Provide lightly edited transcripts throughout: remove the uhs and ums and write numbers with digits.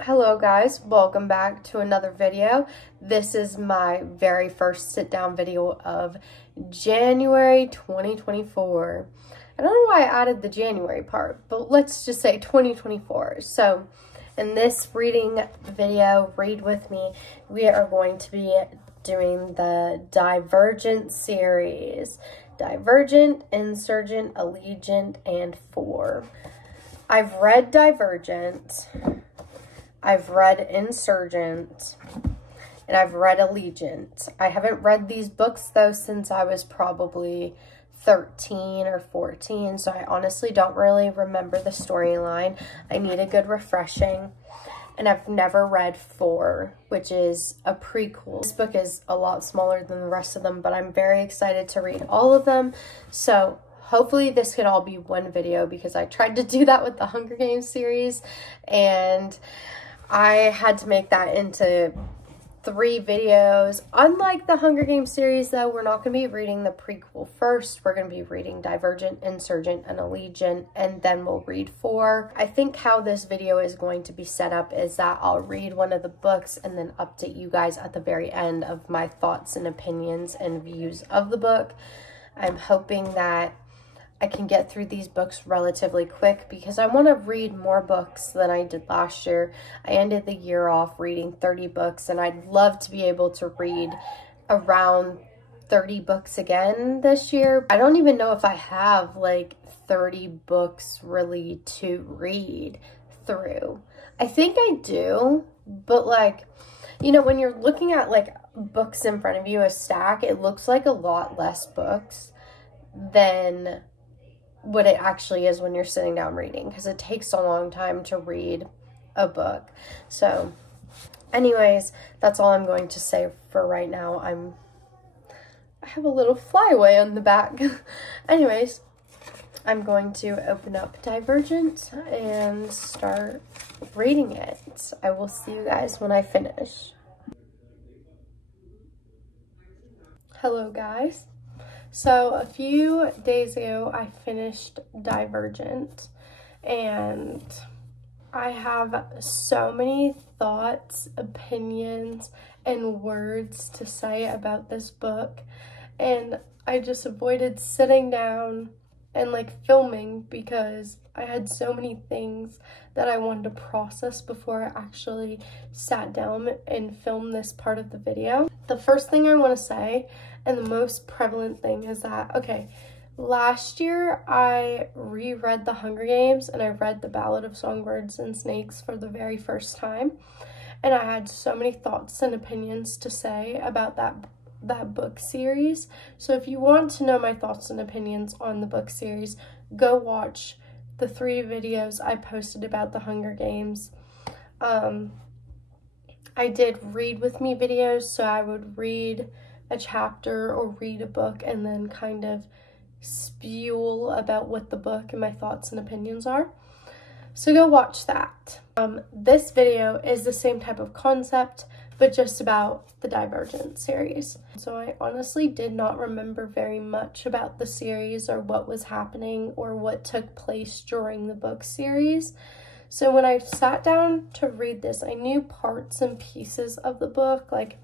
Hello guys, welcome back to another video. This is my very first sit down video of January 2024. I don't know why I added the January part, but let's just say 2024. So in this reading video, read with me, we are going to be doing the Divergent series. Divergent, Insurgent, Allegiant, and 4. I've read Divergent, I've read Insurgent, and I've read Allegiant. I haven't read these books, though, since I was probably 13 or 14, so I honestly don't really remember the storyline. I need a good refreshing, and I've never read 4, which is a prequel. This book is a lot smaller than the rest of them, but I'm very excited to read all of them, so hopefully this could all be one video, because I tried to do that with the Hunger Games series, and I had to make that into 3 videos. Unlike the Hunger Games series, though, we're not going to be reading the prequel first. We're going to be reading Divergent, Insurgent, and Allegiant, and then we'll read 4. I think how this video is going to be set up is that I'll read one of the books and then update you guys at the very end of my thoughts and opinions and views of the book. I'm hoping that I can get through these books relatively quick, because I want to read more books than I did last year. I ended the year off reading 30 books, and I'd love to be able to read around 30 books again this year. I don't even know if I have like 30 books really to read through. I think I do, but like, you know, when you're looking at like books in front of you, a stack, it looks like a lot less books than what it actually is when you're sitting down reading, because it takes a long time to read a book. So anyways, that's all I'm going to say for right now. I have a little flyaway on the back. Anyways, I'm going to open up Divergent and start reading it. I will see you guys when I finish. Hello guys. So a few days ago, I finished Divergent, and I have so many thoughts, opinions, and words to say about this book, and I just avoided sitting down and like filming because I had so many things that I wanted to process before I actually sat down and filmed this part of the video. The first thing I want to say, and the most prevalent thing, is that, okay, last year I reread The Hunger Games and I read The Ballad of Songbirds and Snakes for the very first time, and I had so many thoughts and opinions to say about that book series. So if you want to know my thoughts and opinions on the book series, go watch the 3 videos I posted about The Hunger Games. I did read with me videos, so I would read a chapter or read a book and then kind of spew about what the book and my thoughts and opinions are. So go watch that. This video is the same type of concept, but just about the Divergent series. So I honestly did not remember very much about the series or what was happening or what took place during the book series. So when I sat down to read this, I knew parts and pieces of the book. Like,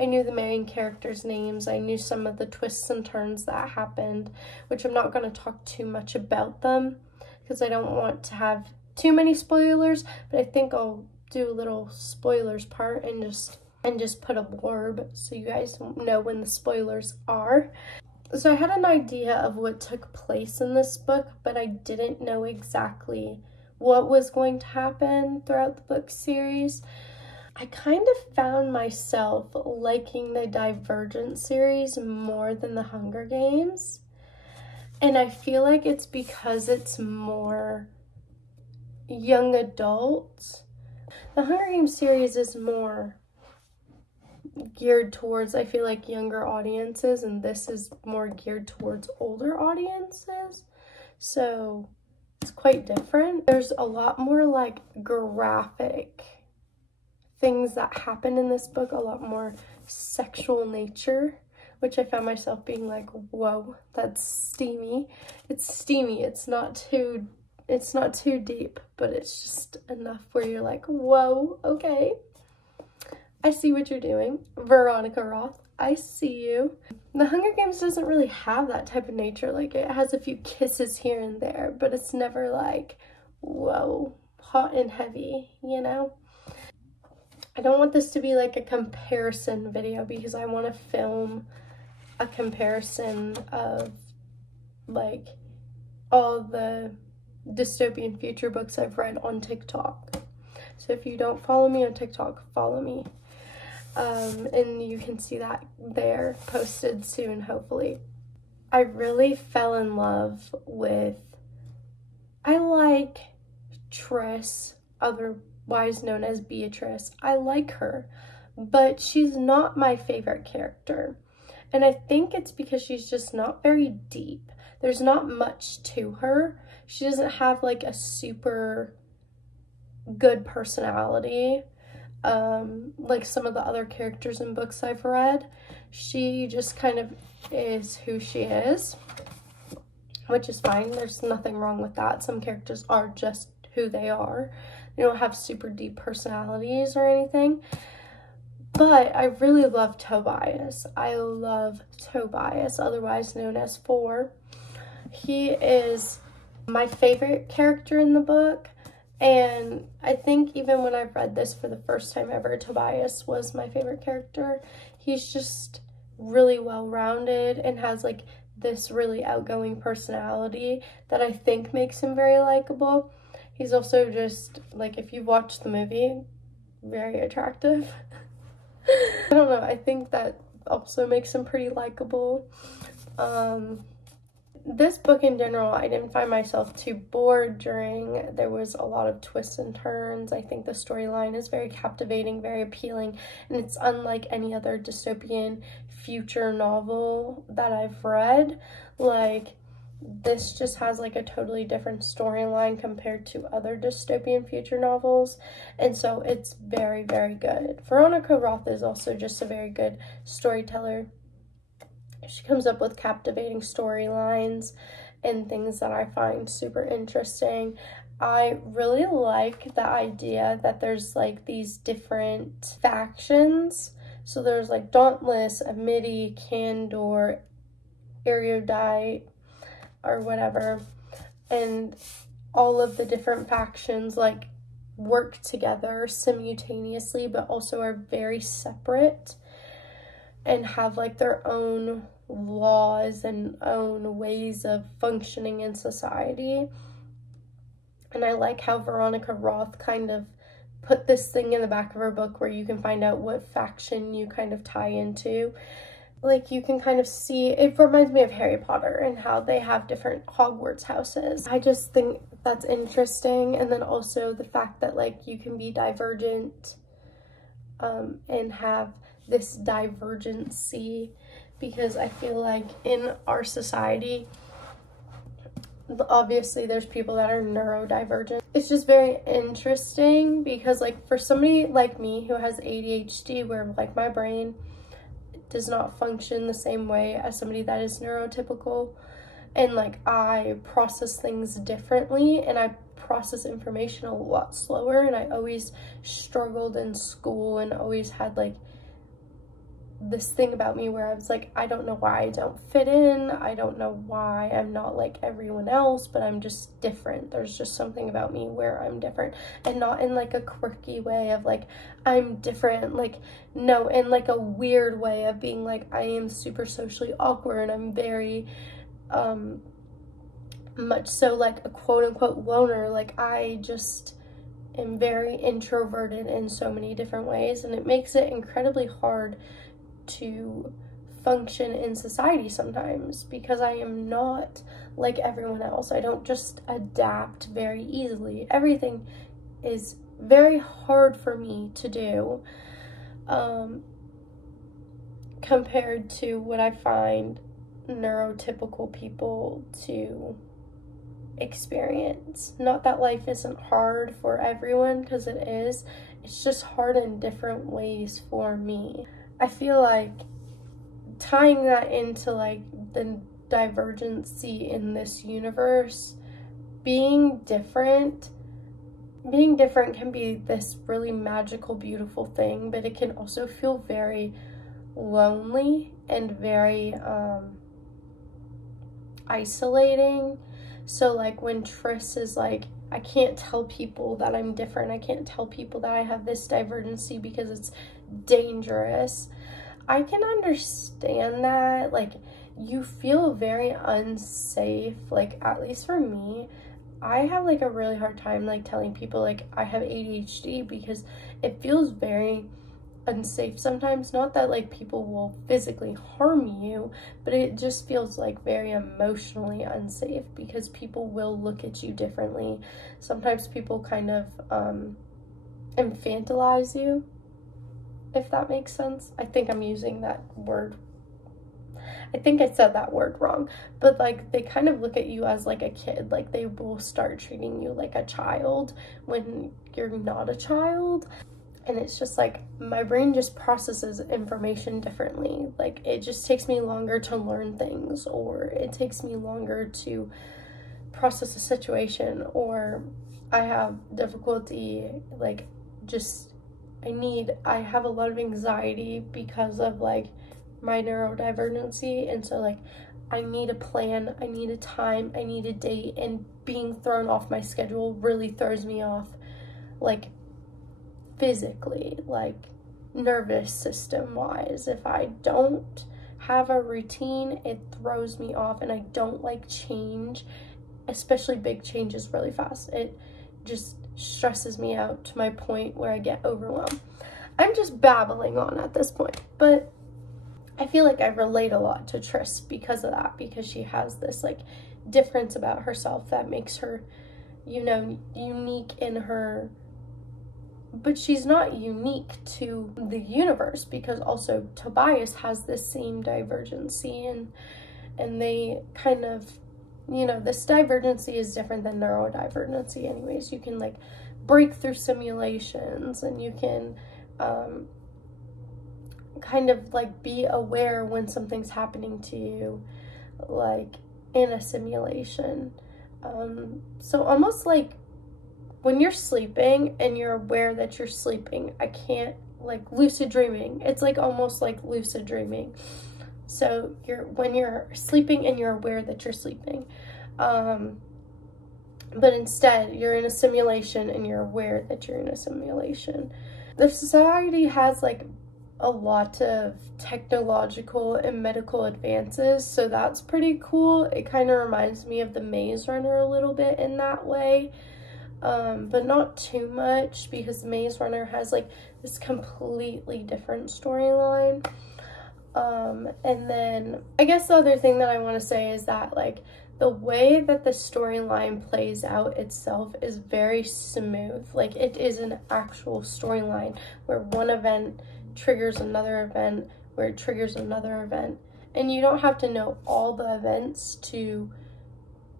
I knew the main characters' names, I knew some of the twists and turns that happened, which I'm not going to talk too much about them because I don't want to have too many spoilers, but I think I'll do a little spoilers part and just put a blurb so you guys know when the spoilers are. So I had an idea of what took place in this book, but I didn't know exactly what was going to happen throughout the book series. I kind of found myself liking the Divergent series more than the Hunger Games, and I feel like it's because it's more young adult. The Hunger Games series is more geared towards, I feel like, younger audiences, and this is more geared towards older audiences, so it's quite different. There's a lot more like graphic things that happen in this book, a lot more sexual nature, which I found myself being like, whoa, that's steamy. It's steamy, it's not too It's not too deep, but it's just enough where you're like, whoa, okay. I see what you're doing. Veronica Roth, I see you. The Hunger Games doesn't really have that type of nature. Like, it has a few kisses here and there, but it's never like, whoa, hot and heavy, you know? I don't want this to be like a comparison video because I want to film a comparison of like all the dystopian future books I've read on TikTok. So if you don't follow me on TikTok, follow me. And you can see that there, posted soon, hopefully. I really fell in love with, I like Triss, otherwise known as Beatrice. I like her, but she's not my favorite character. And I think it's because she's just not very deep. There's not much to her. She doesn't have like a super good personality. Like some of the other characters in books I've read. She just kind of is who she is, which is fine. There's nothing wrong with that. Some characters are just who they are. They don't have super deep personalities or anything. But I really love Tobias. I love Tobias, otherwise known as Four. He is my favorite character in the book. And I think even when I read this for the first time ever, Tobias was my favorite character. He's just really well-rounded and has like this really outgoing personality that I think makes him very likable. He's also just, like, if you've watched the movie, very attractive. I don't know, I think that also makes him pretty likable. This book in general, I didn't find myself too bored during. There was a lot of twists and turns. I think the storyline is very captivating, very appealing, and it's unlike any other dystopian future novel that I've read. Like, this just has like a totally different storyline compared to other dystopian future novels, and so it's very, very good. Veronica Roth is also just a very good storyteller. She comes up with captivating storylines and things that I find super interesting. I really like the idea that there's like these different factions. So there's like Dauntless, Amity, Candor, Erudite, or whatever. And all of the different factions like work together simultaneously, but also are very separate and have like their own laws and own ways of functioning in society. And I like how Veronica Roth kind of put this thing in the back of her book where you can find out what faction you kind of tie into. Like, you can kind of see, it reminds me of Harry Potter and how they have different Hogwarts houses. I just think that's interesting. And then also the fact that like you can be divergent and have this divergency, because I feel like in our society, obviously there's people that are neurodivergent. It's just very interesting because like for somebody like me who has ADHD, where like my brain does not function the same way as somebody that is neurotypical, and like I process things differently and I process information a lot slower, and I always struggled in school and always had like this thing about me where I was like, I don't know why I don't fit in, I don't know why I'm not like everyone else, but I'm just different. There's just something about me where I'm different, and not in like a quirky way of like I'm different, like no, in like a weird way of being like I am super socially awkward. I'm very much so like a quote-unquote loner. Like I just am very introverted in so many different ways, and it makes it incredibly hard to function in society sometimes because I am not like everyone else. I don't just adapt very easily. Everything is very hard for me to do compared to what I find neurotypical people to experience. Not that life isn't hard for everyone, because it is. It's just hard in different ways for me. I feel like tying that into like the divergency in this universe being different can be this really magical, beautiful thing, but it can also feel very lonely and very isolating. So like when Tris is like, I can't tell people that I'm different, I can't tell people that I have this divergency because it's dangerous, I can understand that. Like, you feel very unsafe. Like, at least for me, I have like a really hard time like telling people like I have ADHD because it feels very unsafe sometimes. Not that like people will physically harm you, but it just feels like very emotionally unsafe because people will look at you differently. Sometimes people kind of infantilize you, if that makes sense. I think I'm using that word, I think I said that word wrong, but like they kind of look at you as like a kid. Like they will start treating you like a child when you're not a child. And it's just like my brain just processes information differently. Like it just takes me longer to learn things, or it takes me longer to process a situation, or I have difficulty like just I have a lot of anxiety because of like my neurodivergency, and so like I need a plan, I need a time, I need a date, and being thrown off my schedule really throws me off, like physically, like nervous system wise. If I don't have a routine, it throws me off, and I don't like change, especially big changes really fast. It just stresses me out to my point where I get overwhelmed. I'm just babbling on at this point, but I feel like I relate a lot to Tris because of that, because she has this like difference about herself that makes her, you know, unique in her, but she's not unique to the universe, because also Tobias has this same divergency, and they kind of, you know, this divergency is different than neurodivergency anyways. You can like break through simulations, and you can kind of like be aware when something's happening to you, like in a simulation. So almost like when you're sleeping and you're aware that you're sleeping, I can't, like lucid dreaming, it's like almost like lucid dreaming. So when you're sleeping and you're aware that you're sleeping, but instead you're in a simulation and you're aware that you're in a simulation. The society has like a lot of technological and medical advances, so that's pretty cool. It kind of reminds me of the Maze Runner a little bit in that way, but not too much, because Maze Runner has like this completely different storyline. And then I guess the other thing that I want to say is that like the way that the storyline plays out itself is very smooth. Like it is an actual storyline where one event triggers another event, where it triggers another event, and you don't have to know all the events to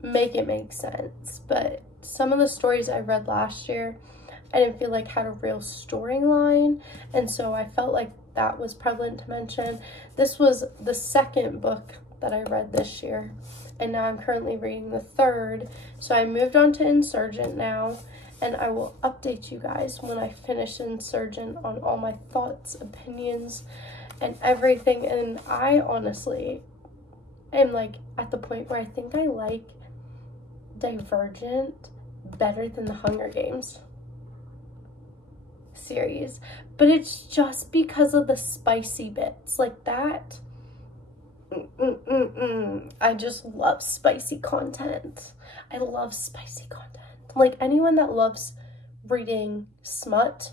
make it make sense. But some of the stories I read last year, I didn't feel like had a real storyline, and so I felt like that was prevalent to mention. This was the second book that I read this year, and now I'm currently reading the third. So I moved on to Insurgent now, and I will update you guys when I finish Insurgent on all my thoughts, opinions, and everything. And I honestly am like at the point where I think I like Divergent better than the Hunger Games series, but it's just because of the spicy bits like that. I just love spicy content. I love spicy content. Like anyone that loves reading smut,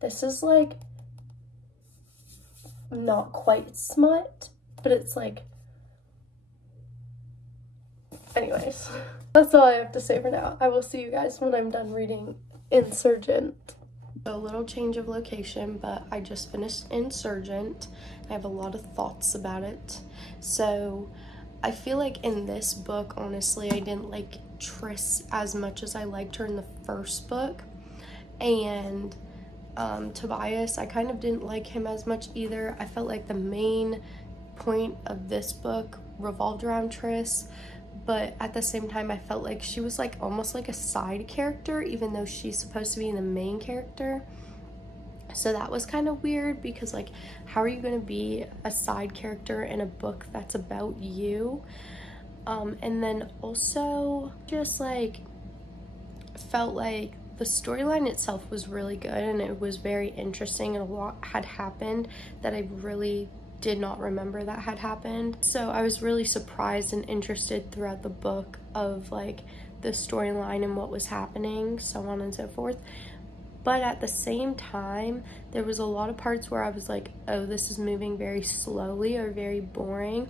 this is like not quite smut, but it's like, anyways, that's all I have to say for now. I will see you guys when I'm done reading Insurgent. A little change of location, but I just finished Insurgent. I have a lot of thoughts about it. So I feel like in this book, honestly, I didn't like Tris as much as I liked her in the first book. And Tobias, I kind of didn't like him as much either. I felt like the main point of this book revolved around Tris, but at the same time I felt like she was like almost like a side character, even though she's supposed to be the main character. So that was kind of weird, because like, how are you going to be a side character in a book that's about you? And then also just like felt like the storyline itself was really good, and it was very interesting, and a lot had happened that I really did not remember that had happened. So I was really surprised and interested throughout the book of like the storyline and what was happening, so on and so forth. But at the same time, there was a lot of parts where I was like, oh, this is moving very slowly or very boring.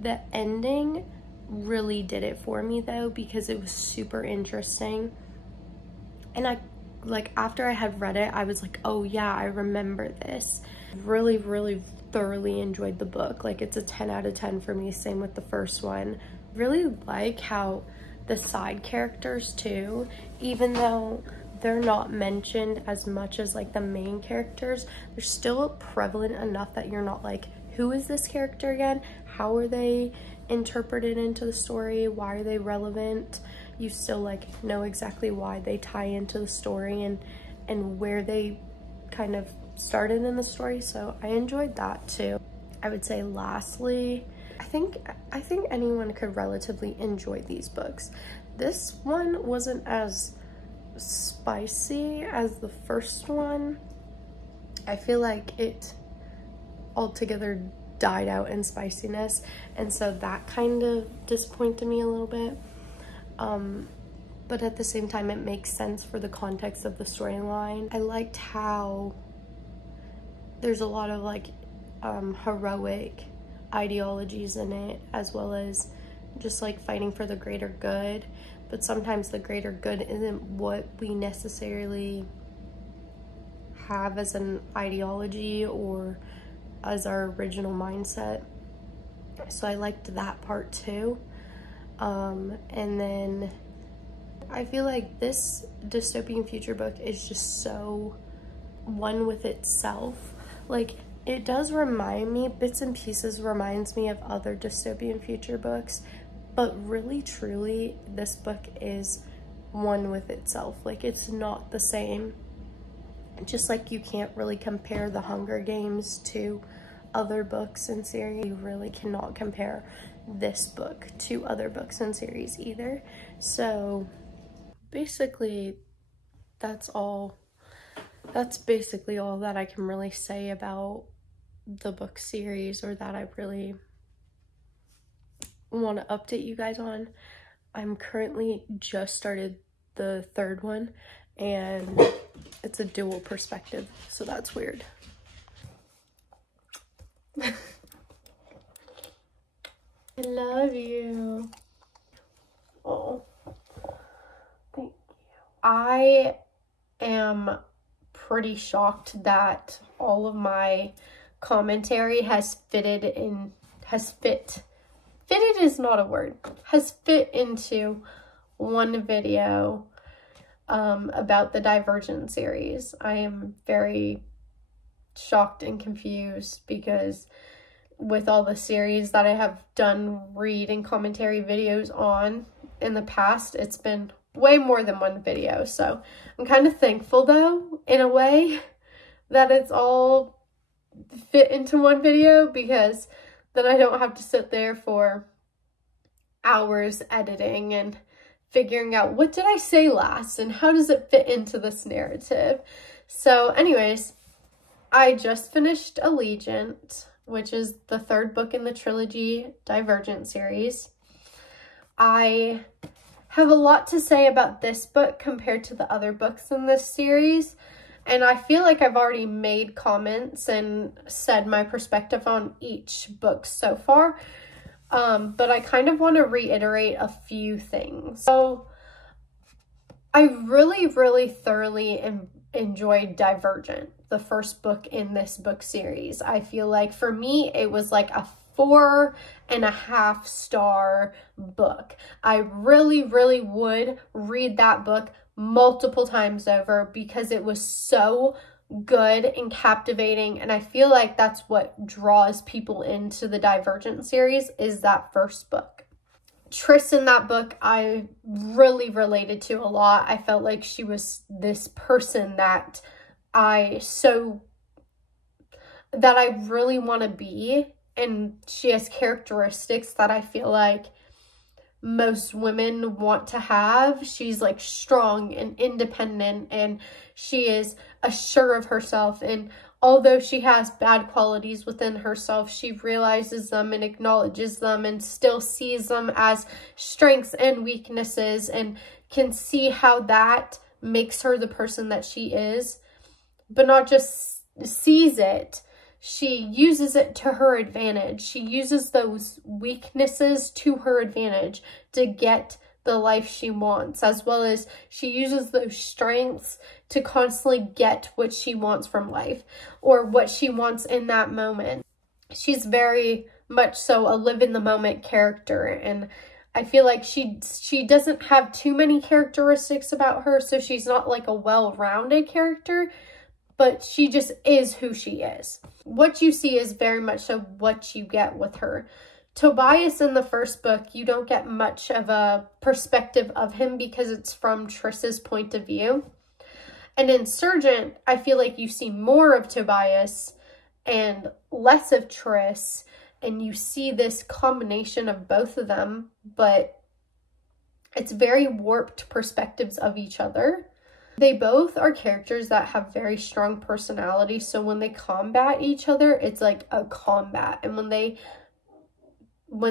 The ending really did it for me though, because it was super interesting. And I, like, after I had read it, I was like, oh yeah, I remember this. Really, really thoroughly enjoyed the book. Like, it's a 10 out of 10 for me, same with the first one. Really like how the side characters too, even though they're not mentioned as much as like the main characters, they're still prevalent enough that you're not like, who is this character again? How are they interpreted into the story? Why are they relevant? You still like know exactly why they tie into the story and where they kind of started in the story. So I enjoyed that too. I would say lastly, I think anyone could relatively enjoy these books. This one wasn't as spicy as the first one. I feel like it altogether died out in spiciness, and so that kind of disappointed me a little bit. But at the same time, it makes sense for the context of the storyline. I liked how there's a lot of like heroic ideologies in it, as well as just like fighting for the greater good. But sometimes the greater good isn't what we necessarily have as an ideology or as our original mindset. So I liked that part too. And then I feel like this dystopian future book is just so one with itself. Like, it does remind me, bits and pieces reminds me of other dystopian future books, but really truly this book is one with itself. Like, it's not the same. Just like you can't really compare the Hunger Games to other books and series, you really cannot compare this book to other books and series either. So basically that's basically all that I can really say about the book series, or that I really want to update you guys on. I'm currently just started the third one, and it's a dual perspective, so that's weird. I love you. Oh, thank you. I am pretty shocked that all of my commentary has fit into one video about the Divergent series. I am very shocked and confused, because with all the series that I have done read and commentary videos on in the past, it's been way more than one video. So I'm kind of thankful though, in a way, that it's all fit into one video, because then I don't have to sit there for hours editing and figuring out what did I say last and how does it fit into this narrative. So anyways, I just finished Allegiant, which is the third book in the trilogy Divergent series. I have a lot to say about this book compared to the other books in this series, and I feel like I've already made comments and said my perspective on each book so far, but I kind of want to reiterate a few things. So I really, really thoroughly enjoyed Divergent, the first book in this book series. I feel like for me, it was like a 4.5 star book. I really, really would read that book multiple times over, because it was so good and captivating, and I feel like that's what draws people into the Divergent series, is that first book. Tris in that book, I really related to a lot. I felt like she was this person that I really want to be, and she has characteristics that I feel like most women want to have. She's like strong and independent, and she is assured of herself, and although she has bad qualities within herself, she realizes them and acknowledges them and still sees them as strengths and weaknesses, and can see how that makes her the person that she is, but not just sees it. She uses it to her advantage. She uses those weaknesses to her advantage to get the life she wants, as well as she uses those strengths to constantly get what she wants from life, or what she wants in that moment. She's very much so a live in the moment character, and I feel like she doesn't have too many characteristics about her, so she's not like a well-rounded character, but she just is who she is. What you see is very much so what you get with her. Tobias in the first book, you don't get much of a perspective of him because it's from Tris's point of view. And in Divergent, I feel like you see more of Tobias and less of Tris, and you see this combination of both of them, but it's very warped perspectives of each other. They both are characters that have very strong personalities, so when they combat each other, it's like a combat. And when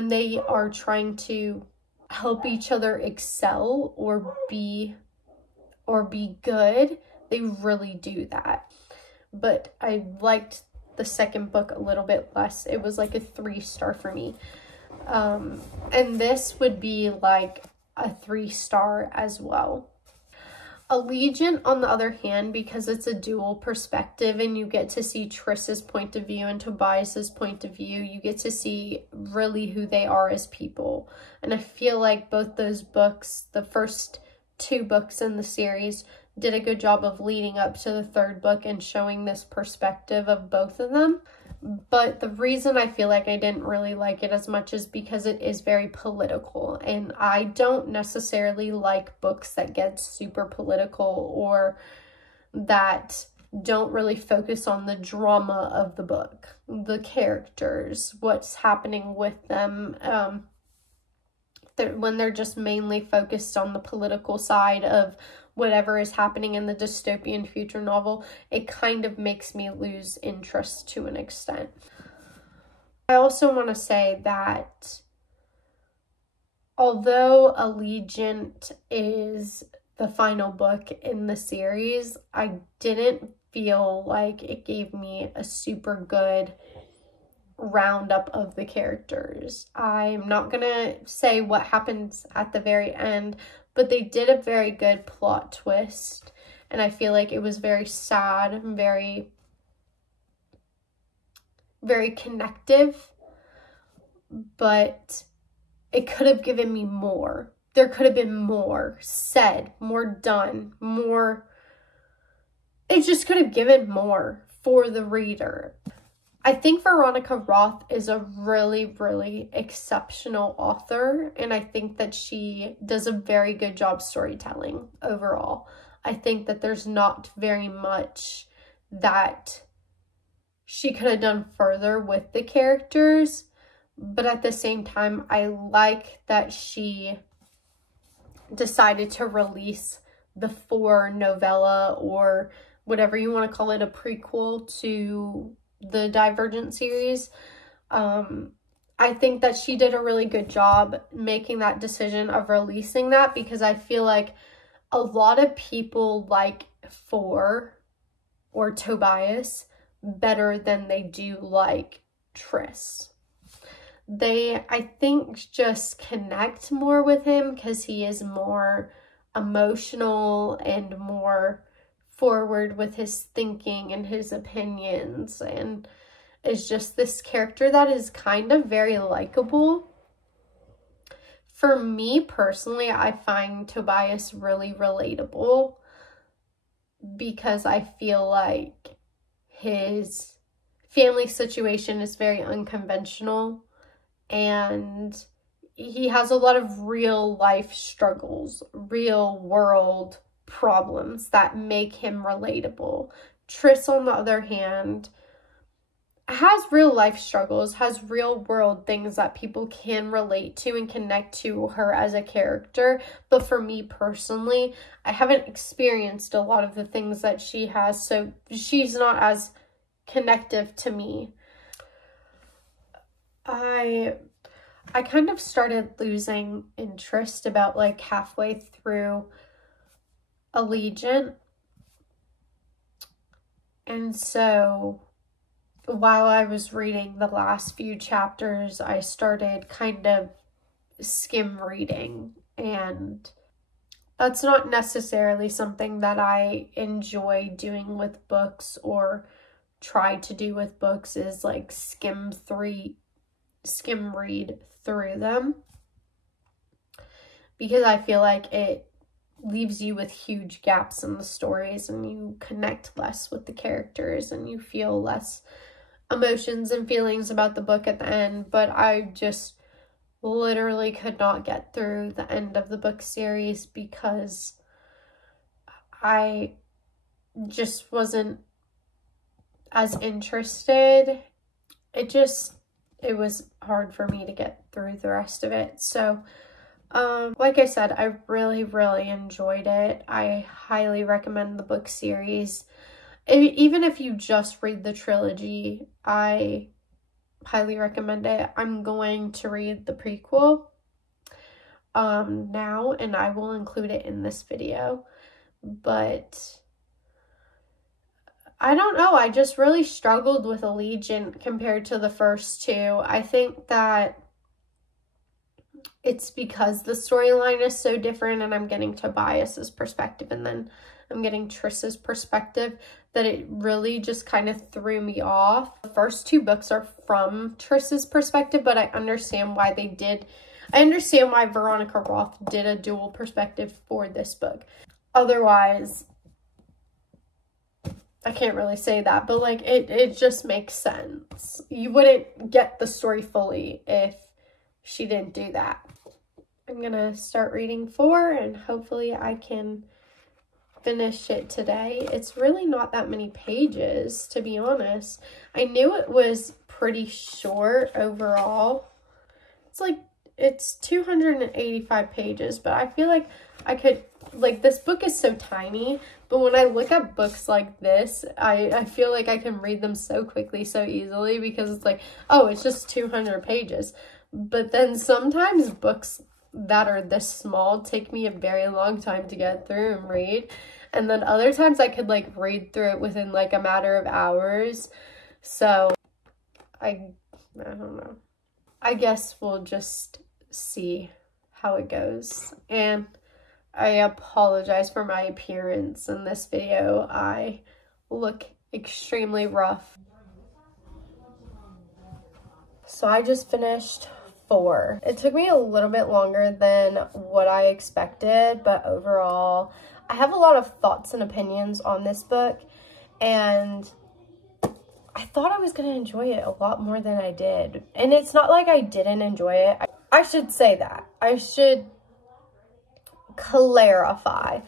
they are trying to help each other excel or be good, they really do that. But I liked the second book a little bit less. It was like a 3-star for me. And this would be like a 3-star as well. Allegiant, on the other hand, because it's a dual perspective and you get to see Tris's point of view and Tobias's point of view, you get to see really who they are as people. And I feel like both those books, the first 2 books in the series, did a good job of leading up to the 3rd book and showing this perspective of both of them. But the reason I feel like I didn't really like it as much is because it is very political, and I don't necessarily like books that get super political or that don't really focus on the drama of the book, the characters, what's happening with them, when they're just mainly focused on the political side of whatever is happening in the dystopian future novel. It kind of makes me lose interest to an extent. I also want to say that although Allegiant is the final book in the series, I didn't feel like it gave me a super good roundup of the characters. I'm not gonna say what happens at the very end, but they did a very good plot twist, and I feel like it was very sad, very connective, but it could have given me more. There could have been more said, more done, more. It just could have given more for the reader. I think Veronica Roth is a really, really exceptional author, and I think that she does a very good job storytelling overall. I think that there's not very much that she could have done further with the characters, but at the same time, I like that she decided to release the 4 novella, or whatever you want to call it, a prequel to the Divergent series. I think that she did a really good job making that decision of releasing that, because I feel like a lot of people like 4 or Tobias better than they do like Tris. They, I think, just connect more with him because he is more emotional and more forward with his thinking and his opinions, and is just this character that is kind of very likable. For me personally, I find Tobias really relatable because I feel like his family situation is very unconventional, and he has a lot of real life struggles, real world problems that make him relatable. Tris, on the other hand, has real life struggles, has real world things that people can relate to and connect to her as a character. But for me personally, I haven't experienced a lot of the things that she has, so she's not as connective to me. I kind of started losing interest about like halfway through Allegiant. And so while I was reading the last few chapters, I started kind of skim reading, and that's not necessarily something that I enjoy doing with books or try to do with books, is like skim read through them, because I feel like it leaves you with huge gaps in the stories and you connect less with the characters and you feel less emotions and feelings about the book at the end. But I just literally could not get through the end of the book series because I just wasn't as interested. It was hard for me to get through the rest of it. So like I said, I really, really enjoyed it. I highly recommend the book series. Even if you just read the trilogy, I highly recommend it. I'm going to read the prequel now, and I will include it in this video. But I don't know, I just really struggled with Allegiant compared to the first two. I think that it's because the storyline is so different, and I'm getting Tobias's perspective and then I'm getting Tris's perspective, that it really just kind of threw me off. The first two books are from Tris's perspective, but I understand why they did. I understand why Veronica Roth did a dual perspective for this book. Otherwise, I can't really say that, but like it just makes sense. You wouldn't get the story fully if she didn't do that. I'm gonna start reading 4 and hopefully I can finish it today. It's really not that many pages, to be honest. I knew it was pretty short overall. It's 285 pages, but I feel like I could, like, this book is so tiny, but when I look at books like this, I feel like I can read them so quickly, so easily, because it's like, oh, it's just 200 pages. But then sometimes books that are this small take me a very long time to get through and read. And then other times I could like read through it within like a matter of hours. So I don't know. I guess we'll just see how it goes. And I apologize for my appearance in this video. I look extremely rough. So I just finished 4. It took me a little bit longer than what I expected, but overall, I have a lot of thoughts and opinions on this book, and I thought I was going to enjoy it a lot more than I did. And it's not like I didn't enjoy it. I should say that. I should clarify.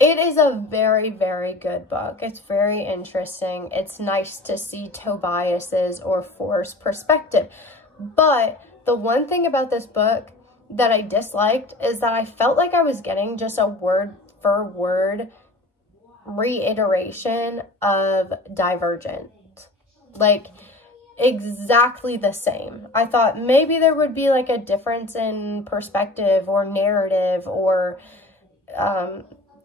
It is a very, very good book. It's very interesting. It's nice to see Tobias's or For's perspective. But the one thing about this book that I disliked is that I felt like I was getting just a word-for-word reiteration of Divergent. Like, exactly the same. I thought maybe there would be like a difference in perspective or narrative or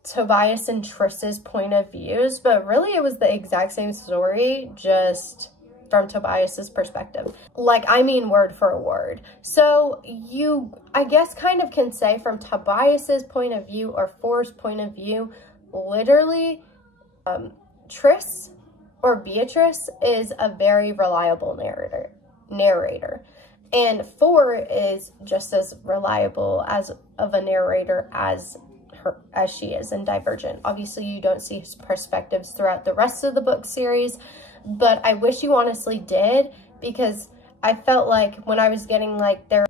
Tobias and Tris's point of views, but really it was the exact same story, just from Tobias's perspective. Like, I mean word for word. So you, I guess, kind of can say from Tobias's point of view or For's point of view, literally, Tris or Beatrice is a very reliable narrator. And 4 is just as reliable of a narrator as she is in Divergent. Obviously, you don't see his perspectives throughout the rest of the book series, but I wish you honestly did, because I felt like when I was getting like their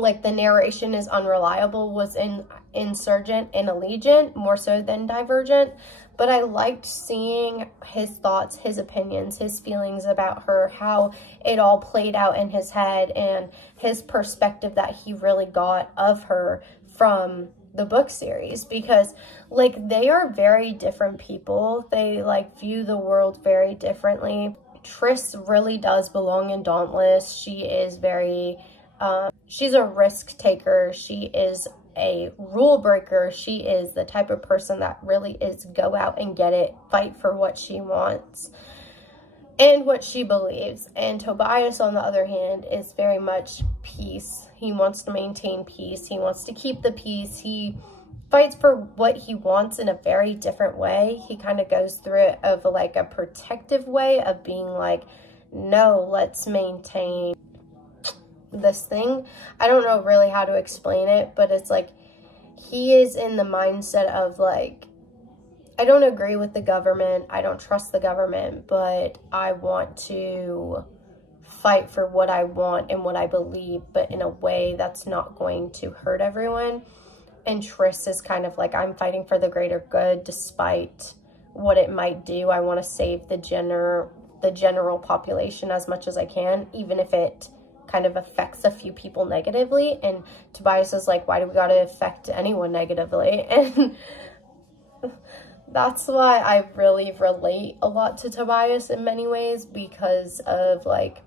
like the narration is unreliable was in Insurgent and Allegiant more so than Divergent. But I liked seeing his thoughts, his opinions, his feelings about her, how it all played out in his head, and his perspective that he really got of her from the book series. Because like they are very different people. They like view the world very differently. Triss really does belong in Dauntless. She is very she's a risk taker. She is a rule breaker. She is the type of person that really is go out and get it, fight for what she wants and what she believes. And Tobias, on the other hand, is very much peace. He wants to maintain peace. He wants to keep the peace. He fights for what he wants in a very different way. He kind of goes through it of like a protective way of being like, no, let's maintain this thing. I don't know really how to explain it, but it's like he is in the mindset of like, I don't agree with the government, I don't trust the government, but I want to fight for what I want and what I believe, but in a way that's not going to hurt everyone. And Triss is kind of like, I'm fighting for the greater good despite what it might do. I want to save the general population as much as I can, even if it kind of affects a few people negatively. And Tobias is like, why do we gotta affect anyone negatively? And that's why I really relate a lot to Tobias in many ways, because of like,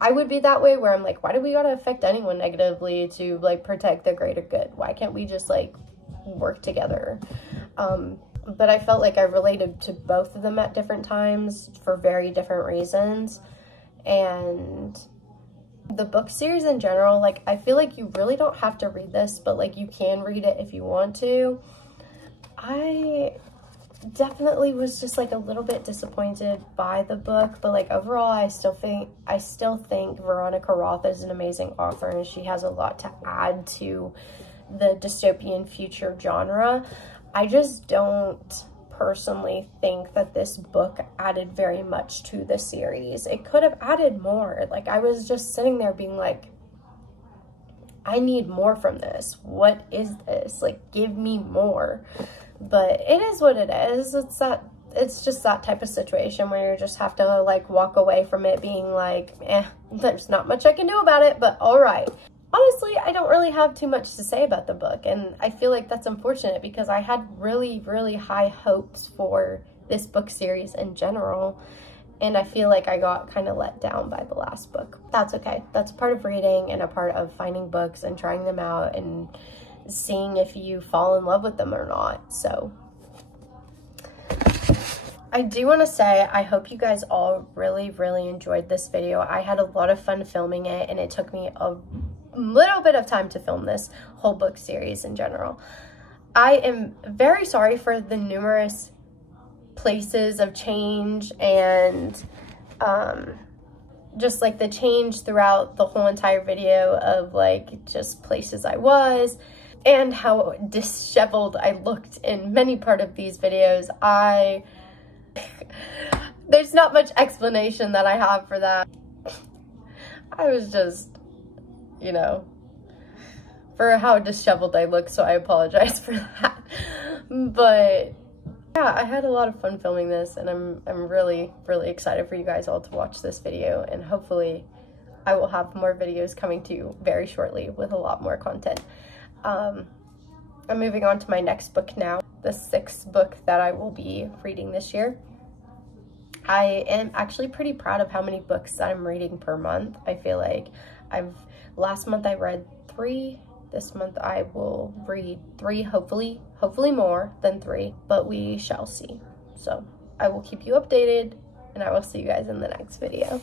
I would be that way where I'm like, why do we gotta affect anyone negatively to like protect the greater good? Why can't we just like work together? But I felt like I related to both of them at different times for very different reasons. And the book series in general, like, I feel like you really don't have to read this, but like you can read it if you want to. I definitely was just like a little bit disappointed by the book, but like overall I still think Veronica Roth is an amazing author, and she has a lot to add to the dystopian future genre. I just don't personally think that this book added very much to the series. It could have added more. Like, I was just sitting there being like, I need more from this. What is this? Like, give me more. But it is what it is. It's just that type of situation where you just have to like walk away from it being like, there's not much I can do about it, but all right. Honestly, I don't really have too much to say about the book, and I feel like that's unfortunate because I had really, really high hopes for this book series in general, and I feel like I got kind of let down by the last book. That's okay. That's part of reading and a part of finding books and trying them out and seeing if you fall in love with them or not. So I do want to say, I hope you guys all really, really enjoyed this video. I had a lot of fun filming it, and it took me a little bit of time to film this whole book series in general. I am very sorry for the numerous places of change and just like the change throughout the whole entire video of like just places I was and how disheveled I looked in many part of these videos. There's not much explanation that I have for that. I was just, you know, for how disheveled I look, so I apologize for that. But yeah, I had a lot of fun filming this, and I'm really, really excited for you guys all to watch this video, and hopefully I will have more videos coming to you very shortly with a lot more content. I'm moving on to my next book now, the 6th book that I will be reading this year. I am actually pretty proud of how many books I'm reading per month. I feel like last month I read 3. This month I will read 3, hopefully more than 3, but we shall see. So I will keep you updated, and I will see you guys in the next video.